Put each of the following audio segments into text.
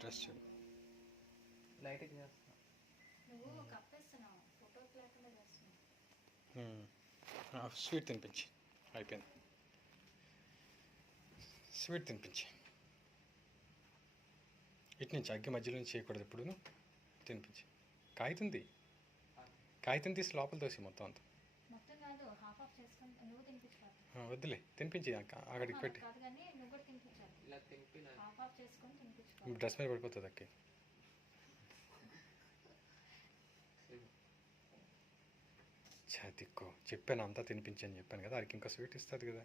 Dress చూడు. Light చేస్తా. నువ్వు కప్పేస్తున్నావు, ఫోటోకి లేకుండా చేస్తున్నావు. స్వీట్ తినిపించి అయిపోయింది. స్వీట్ తినిపించి ఇటు నుంచి అగ్గి మధ్యలో నుంచి చేయకూడదు ఎప్పుడు. తినిపించి కాగితం తీసి లోపల తోసి మొత్తం అంతా. మొత్తం కాదు, హాఫ్ ఆఫ్ చేసుకొని నువ్వు తినిపించాలి. వద్దులే తినిపించి అక్కడికి పెట్టి. కాదు కానీ నువ్వు కూడా తినిపించాలి. ఇలా తింపి హాఫ్ ఆఫ్ చేసుకొని తినిపించుకోవాలి. డ్రెస్ మీద పడిపోతుంది అక్కి. చతిక్కో చెప్పాను అంతా తినిపించని చెప్పాను కదా, అడికి ఇంకా స్వీట్ ఇస్తుంది కదా.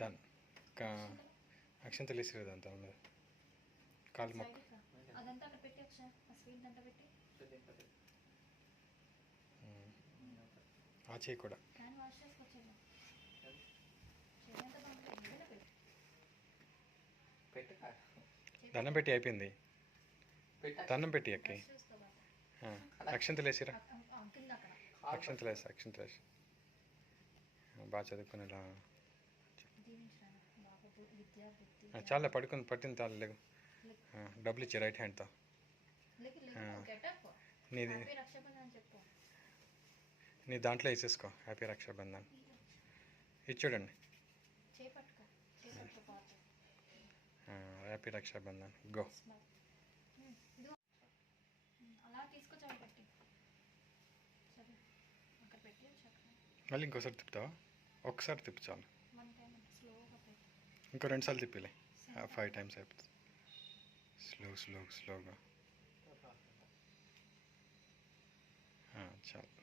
డన్. అక్షంతలు వేసి కదా అంతా ఉన్నది. కాలు మొక్క అదంతా అక్కడ పెట్టి ఒకసారి ఆ స్వీట్ అంతా పెట్టి ఆ చేయి కూడా. హ్యాండ్ వాష్ చేసుకొచ్చేది. దండం పెట్టి అయిపోయింది. దండం పెట్టి అక్కి. అక్షంతలు వేసిరా. అక్షంతలు వేసి బాగా చదువుకునేలా. చాలా పట్టింది తాను లేవు. డబ్బులు ఇచ్చి రైట్ హ్యాండ్తో. నీ దాంట్లో వేసేసుకో హ్యాపీ రక్షాబంధన్. ఇది చూడండి, హ్యాపీ రక్షాబంధన్. గో. మళ్ళీ ఇంకోసారి తిప్పుతావా? ఒక్కసారి తిప్పు చాలు. ఇంకో 2 సార్లు తిప్పిలే. 5 times అయిపోతుంది. స్లోగా చాలు.